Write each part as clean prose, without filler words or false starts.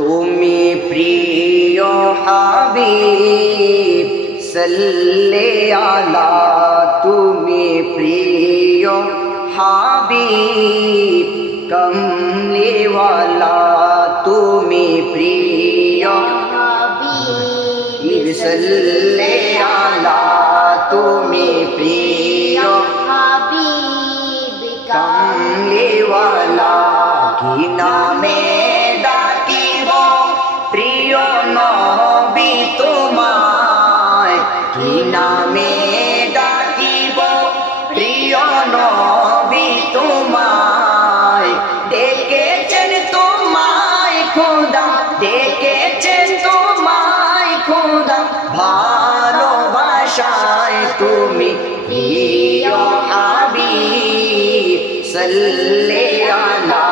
তুমি প্রিয় হাবিব সাল্লে আলা, তুমি প্রিয় হাবিব কমলিওয়ালা, তুমি প্রিয় হাবিব সাল্লে আলা, তুমি প্রিয় হাবিব কমলিওয়ালা। কি নামে ডাকিব প্রিয় নবী তোমায়, কি নামে ডাকিব প্রিয় নবী তোমায়, ডেকেছেন তোমায় খোদা, ডেকেছেন তোমায় খোদা, ভালোবাসায় তুমি প্রিয় হাবিব সাল্লে আলা,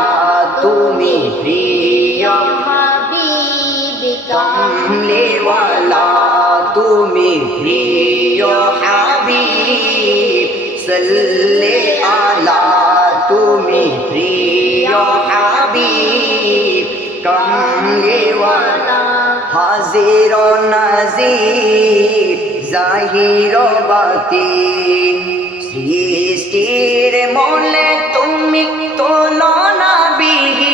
তুমি প্রিয় হাবিব কমলিওয়ালা, তুমি প্রিয় হাবিব সাল্লে আলা, তুমি প্রিয় হাবিব কমলিওয়ালা। হাজির ও নাজির জাহির ও বাতিন, সৃষ্টির মূলে তুমি তুলনাবিহীন।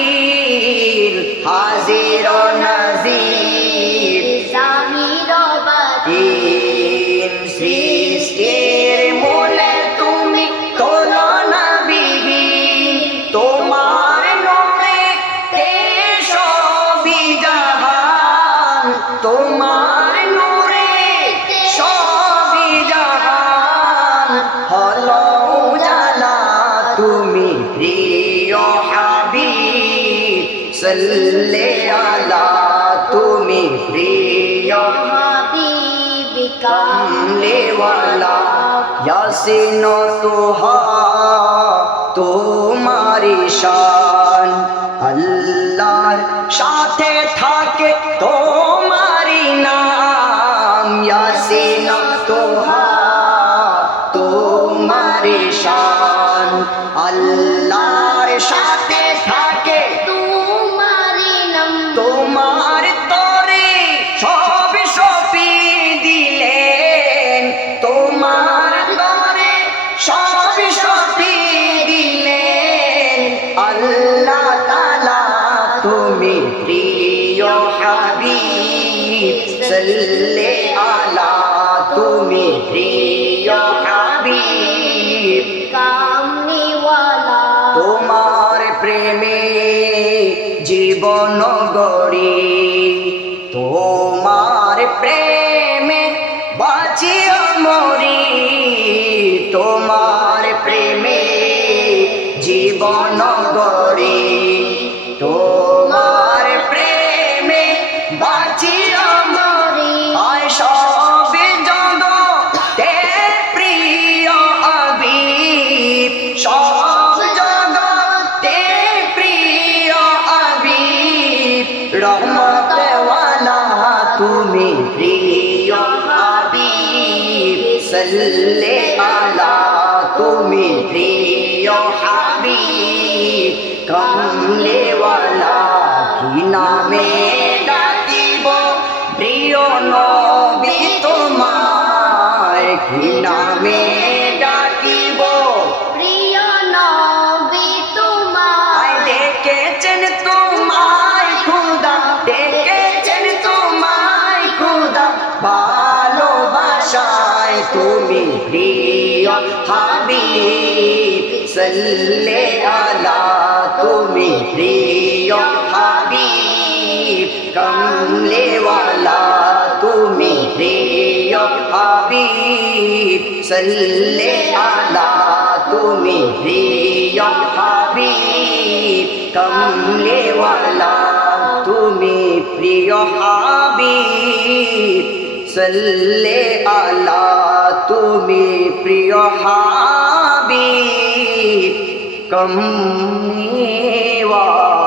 হাজির ও নাজির জাহির ও বাতিন, সৃষ্টির মূলে তুমি তুলনাবিহীন। তোমার নূরে সবই জাহান, তোমার নূরে সবই জাহান, হলো উজালা তুমি প্রিয় হাবিব সাল্লে আলা, তুমি প্রিয় হাবিব কমলিওয়ালা। ইয়াসিন ও তোহা তোমারি শান, আল্লাহর সাথে থাকে তোমারি নাম। ইয়াসিন ও তোহা তোমারি শান, আল্লাহর সাথে থাকে তোমারি নাম। তোমার তরে সব সপি দিলেন, তোমার তরে সব সপি দিলেন আল্লাহ তাআলা, তুমি প্রিয় হাবিব সাল্লে আলা, তুমি প্রিয় হাবিব কমলিওয়ালা। তোমার প্রেমে জীবন গড়ি, তোমার প্রেমে বাঁচি মরি, তোমার প্রেমে জীবন গড়ি, তোমার প্রেমে বাঁচি মরি। আয় সব জগতে প্রিয় হাবিব, সব জগতে প্রিয় হাবিব রহমতওয়ালা, তুমি প্রিয় হাবিব সাল্লে আলা, তুমি প্রিয় হাবিব কমলিওয়ালা। কি নামে ডাকিব প্রিয় নবী তোমায়, কি নামে ডাকিব প্রিয় নবী তোমায়, ডেকেছেন তোমায় খোদা, ডেকেছেন তোমায় খোদা, ভালোবাসায় তুমি প্রিয় হাবিব সাল্লে আলা, তুমি প্রিয় হাবিব কমলিওয়ালা, তুমি প্রিয় হাবিব সাল্লে আলা, তুমি প্রিয় হাবিব কমলিওয়ালা, তুমি প্রিয় হাবিব সাল্লে আলা, তুমি প্রিয় হাবিব কমলিওয়ালা।